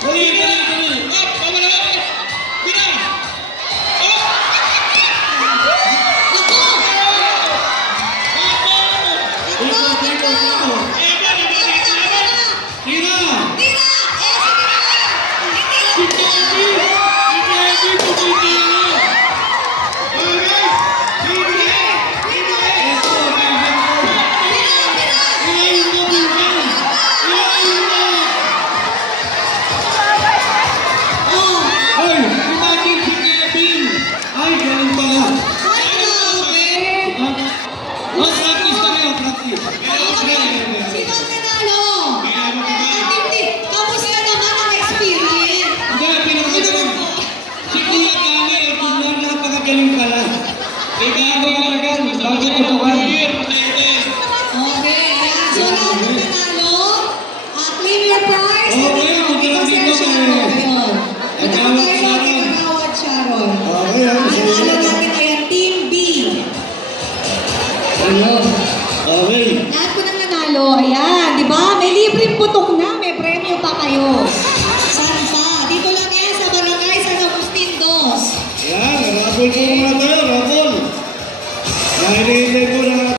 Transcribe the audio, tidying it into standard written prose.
Dali, dali, dali. Up! Tama na ako! Gina! Up! Ako! Ako! Ikot, ikot, ikot. Tira! Tira! Si Kevin! Si Kevin, tumitira! Okay! Sige! Ito, Kevin ko. Ilayin mo, Kevin! Ilayin mo! Ay, imagine si Kevin! Ay, ganun pala. Practice tayo, practice. Sino ang nanalo? Tindi, kamusta naman ang experience? Hindi, pinakagaling. Si Kuya Gani, Kuya, napakagaling pala. Si Gani talaga, bago tutukan. Okay, ayan. So, lahat ng nanalo, claim your prize. Okay, Ito, magkakaroon Sir dito Sharon. tayo. Ayun. Ito po tayo sa ating Agawad Sharon. Okay, Ang nanalo natin ay ang Team B. Ayun. Okay. Lahat po ng nanalo, ayan, di ba? May libreng putok na, may premyo pa kayo. Saan pa? Dito lang yan sa Barangay San Agustin 2. Yan, narapol ko mga